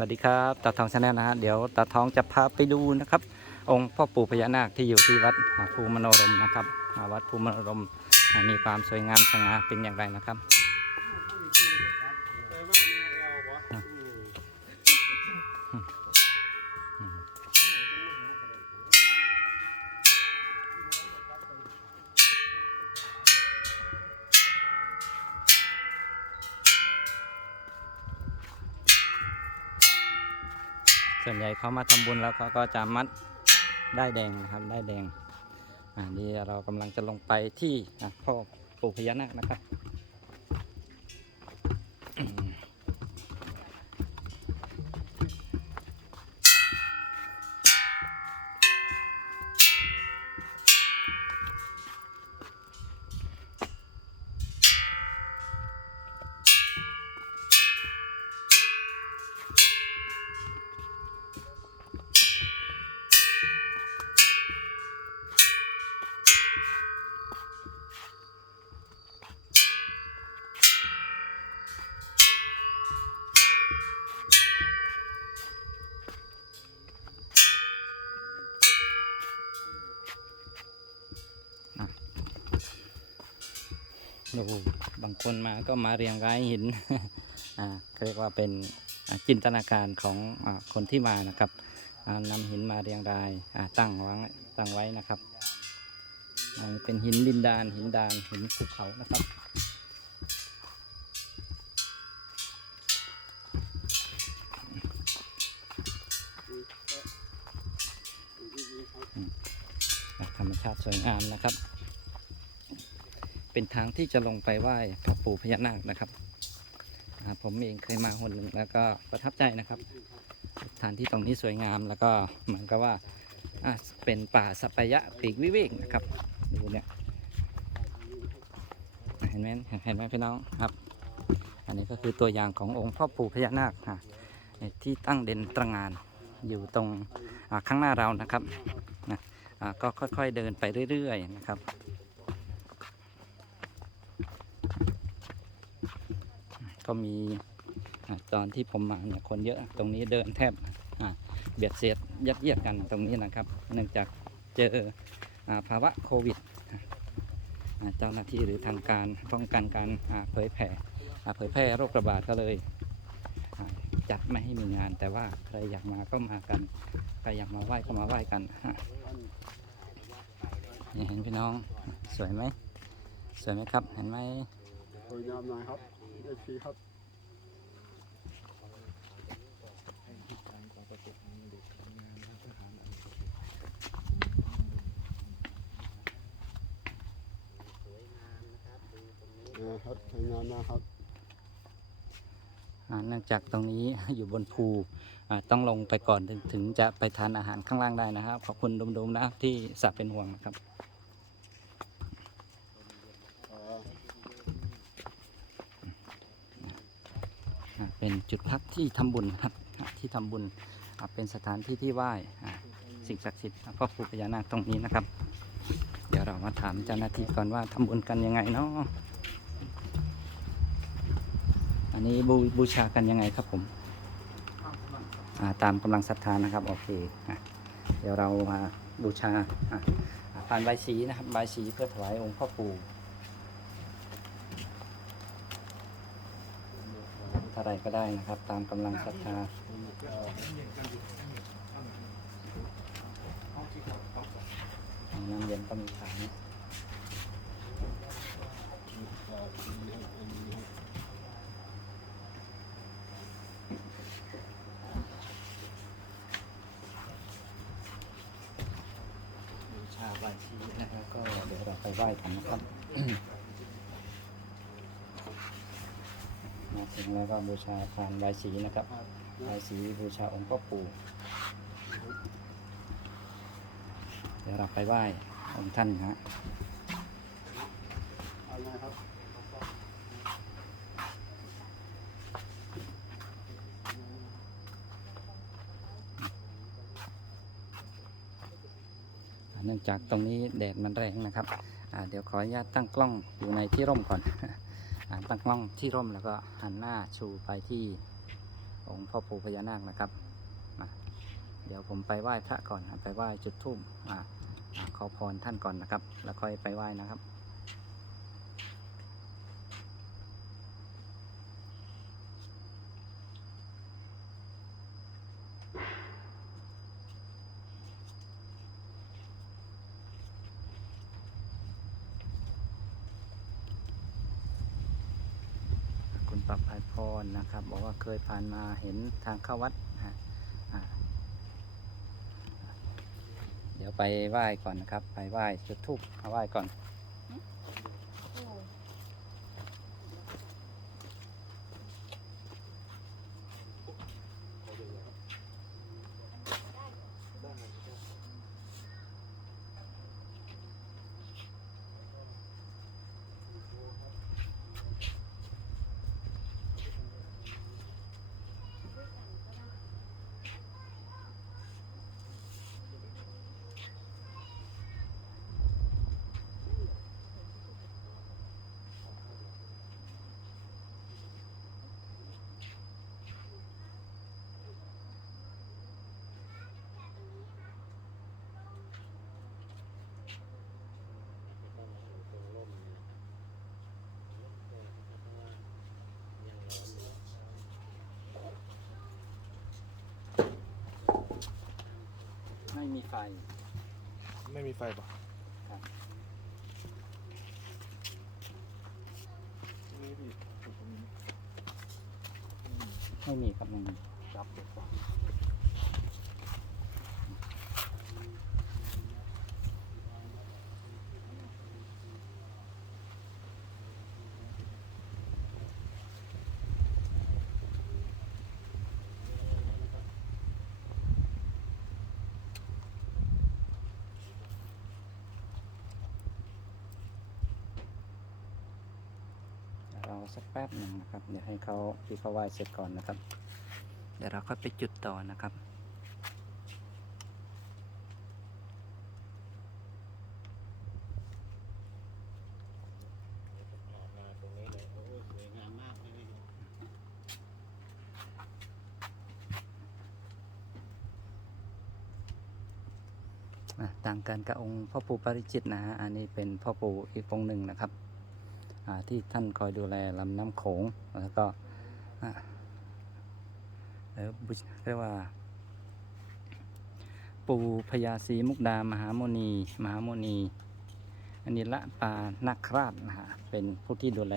สวัสดีครับตาทองชาแนลนะฮะเดี๋ยวตาทองจะพาไปดูนะครับ องค์พ่อปู่พญานาคที่อยู่ที่วัดภูมโนรมนะครับวัดภูมโนรมมีความสวยงามสง่าเป็นอย่างไรนะครับ ส่วนใหญ่เขามาทำบุญแล้วเขาก็จะมัดได้แดงนะครับได้แดง อ่านี่เรากำลังจะลงไปที่พ่อปู่พญานาคนะครับ ดูบางคนมาก็มาเรียงรายหินอ่าเรียกว่าเป็นจินตนาการของอคนที่มานะครับอ่านำหินมาเรียงรายอ่าตั้งวางตั้งไว้นะครับเป็นหินดินดานหินดานหินภูเขานะครับธรรมชาติสวยงามนะครับ เป็นทางที่จะลงไปไหว้พ่อปู่พญานาคนะครับผมเองเคยมาคนหนึ่งแล้วก็ประทับใจนะครับสถานที่ตรงนี้สวยงามแล้วก็เหมือนกับว่าเป็นป่าสัปยะปีกวิเวกนะครับดูเนี่ยเห็นไหมเห็นไหมพี่น้องครับ อันนี้ก็คือตัวอย่างขององค์พ่อปู่พญานาคอะที่ตั้งเด่นตระหงานอยู่ตรงข้างหน้าเรานะครับก็ค่อยๆเดินไปเรื่อยๆนะครับ ก็มีตอนที่ผมมาเนี่ยคนเยอะตรงนี้เดินแทบเบียดเสียดยัดเยียดกันตรงนี้นะครับ เนื่องจากเจออภาวะโควิดเจ้าหน้าที่หรือทางการป้องกันการเผยแผ่เผยแพร่โรคระบาดก็เลยจัดไม่ให้มีงาน แต่ว่าใครอยากมาก็มากันใครอยากมาไหว้ก็มาไหว้กันเห็นพี่น้องสวยไหมสวยไหมครับ เห็นไหมสวยงามหน่อยครับ เอฟีครับนะครับสวยงามนะครับอ่าเนื่องจากตรงนี้ อยู่บนภูอ่าต้องลงไปก่อนถึงจะไปทานอาหารข้างล่างได้นะครับ ขอบคุณดมๆนะครับที่สับเป็นห่วงนะครับ เอ่อ อ่า เป็นจุดพักที่ทำบุญครับที่ทำบุญเป็นสถานที่ที่ไหว้สิ่งศักดิ์สิทธิ์พ่อปู่พญานาคตรงนี้นะครับ เดี๋ยวเรามาถามเจ้าหน้าที่ก่อนว่าทำบุญกันยังไงเนาะอันนี้บูบูชากันยังไงครับผมตามกำลังศรัทธานะครับโอเคเดี๋ยวเรามาบูชาผ่านใบสีนะครับใบสีเพื่อถวายองค์พ่อปู่ เท่าไรก็ได้นะครับ ตามกำลังศรัทธาน้ำเย็นก็มีขายนะชาบายสีนะครับก็เดี๋ยวเราไปไหว้กันนะครับ มา ถึงแล้วก็บูชาผ่านใบายสีนะครับใบายสีบูชาองค์พ่อปู่เดี๋ยวเราไปไหว้องค์ท่านนะฮะเอาไงครับเนื่องจากตรงนี้แดดมันแรงนะครับอ่าเดี๋ยวขออนุญาตตั้งกล้องอยู่ในที่ร่มก่อนอ่า ตั้งกล้องที่ร่มแล้วก็หันหน้าชูไปที่องค์พ่อปู่พญานาคนะครับมาเดี๋ยวผมไปไหว้พระก่อน ไปไหว้จุดธูปอ่าอ่าขอพรท่านก่อนนะครับ แล้วค่อยไปไหว้นะครับ ประภัยพรนะครับ บอกว่าเคยผ่านมาเห็นทางเข้าวัดนะฮะเดี๋ยวไปไหว้ก่อนนะครับ ไปไหว้จุดธูปมาไหว้ก่อน ไม่มีไฟ ไม่มีไฟป่ะครับ นี่พี่ ไม่มีครับไม่มีจับดีกว่าเดี๋ยวเรา สักแป๊บหนึ่งนะครับ เดี๋ยวให้เขาพี่เขาไหว้เสร็จก่อนนะครับ เดี๋ยวเราค่อยไปจุดต่อนะครับต่างกันกับองค์พ่อปู่ปาริจิตนะฮะ อันนี้เป็นพ่อปู่อีกองค์หนึ่งนะครับ ที่ท่านคอยดูแลลำน้ำโขงแล้วก็เออเรียกว่า ปู่พญาศรีมุกดามหาโมนีมหาโมนีอันนี้ละปานาคราชนะฮะเป็นผู้ที่ดูแล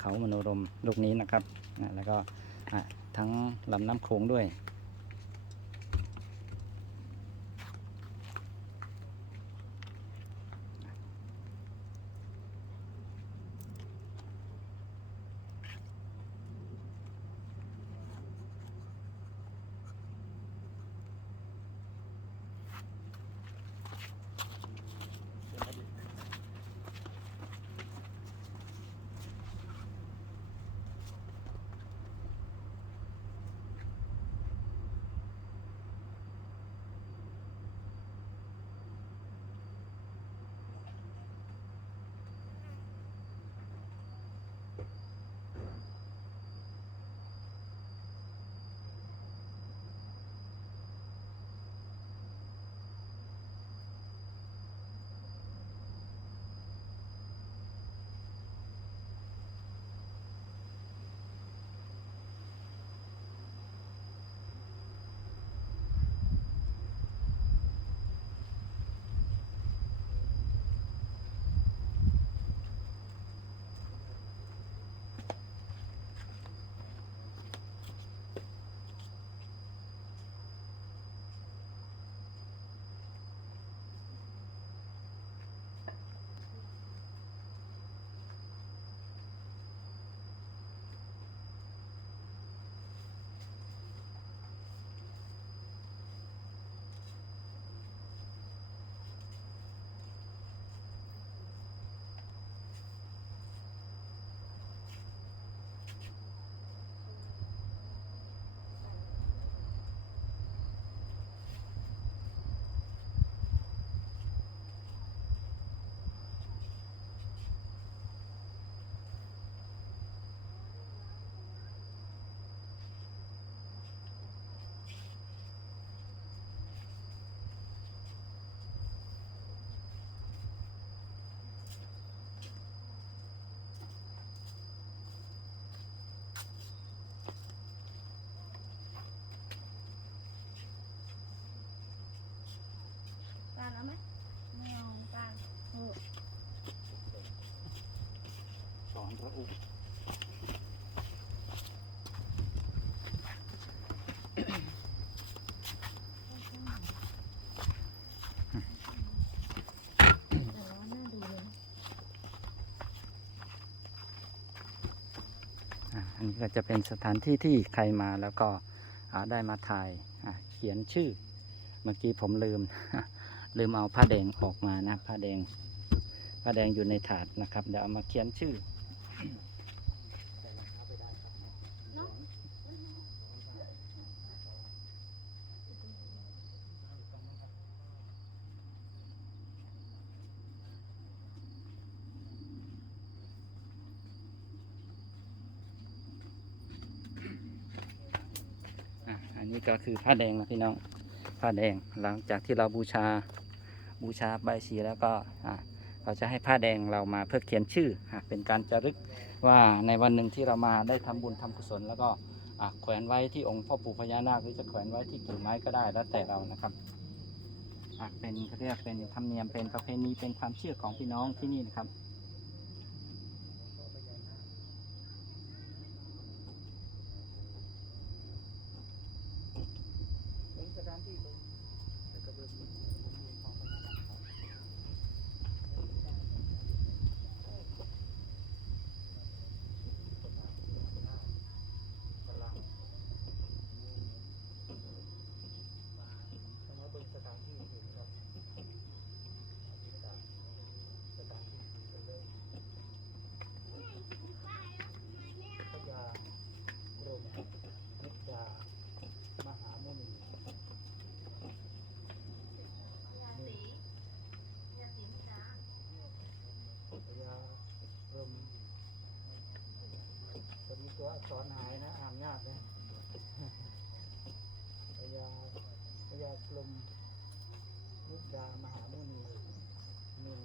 เขามโนรมลูกนี้นะครับ แล้วก็ทั้งลำน้ำโขงด้วยะอุอันนี้ก็จะเป็นสถานที่ที่ใครมาแล้วก็ได้มาถ่ายเขียนชื่อ เมื่อกี้ผมลืม ลืมเอาผ้าแดงออกมานะผ้าแดงผ้าแดงอยู่ในถาดนะครับ เดี๋ยวเอามาเขียนชื่อ อันนี้ก็คือผ้าแดงนะพี่น้อง ผ้าแดงหลังจากที่เราบูชาบูชาใบายสีแล้วก็อะเขาจะให้ผ้าแดงเรามาเพื่อเขียนชื่ออะเป็นการจารึก ว่าในวันหนึ่งที่เรามาได้ทำบุญทำกุศล แล้วก็แขวนไว้ที่องค์พ่อปู่พญานาคหรือจะแขวนไว้ที่กิ่งไม้ก็ได้แล้วแต่เรานะครับเป็นเขาเรียกเป็นธรรมเนียมเป็นประเพณีเป็นความเชื่อของพี่น้องที่นี่นะครับ สอนหายนะ อ่านยากเลยพยาพยากลมมุกดามหามุนีมิน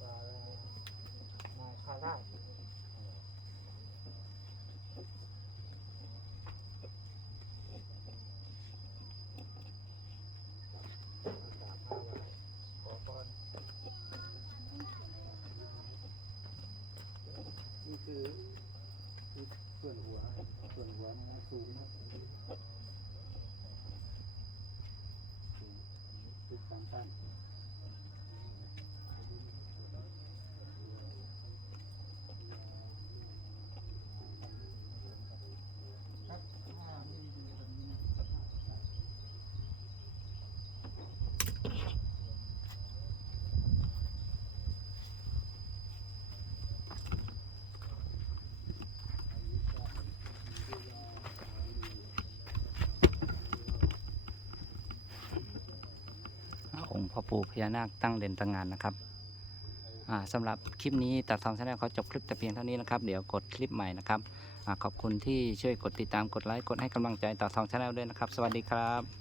ปารานาคาราชกราบผ้าไว้ขอพรนี่คือ ส่วนหัว ส่วนหัวมันสูงนะสูงติดสามสั้นครับถ้าไม่ดีแบบนี้นะ องค์พ่อปู่พญานาคตั้งเด่นตั้งงานนะครับอ่าสำหรับคลิปนี้ตัดทองชาแนลเขาจบคลิปแต่เพียงเท่านี้นะครับ เดี๋ยวกดคลิปใหม่นะครับอขอบคุณที่ช่วยกดติดตามกดไลค์กดให้กำลังใจต่อทองชาแนลด้วยนะครับ สวัสดีครับ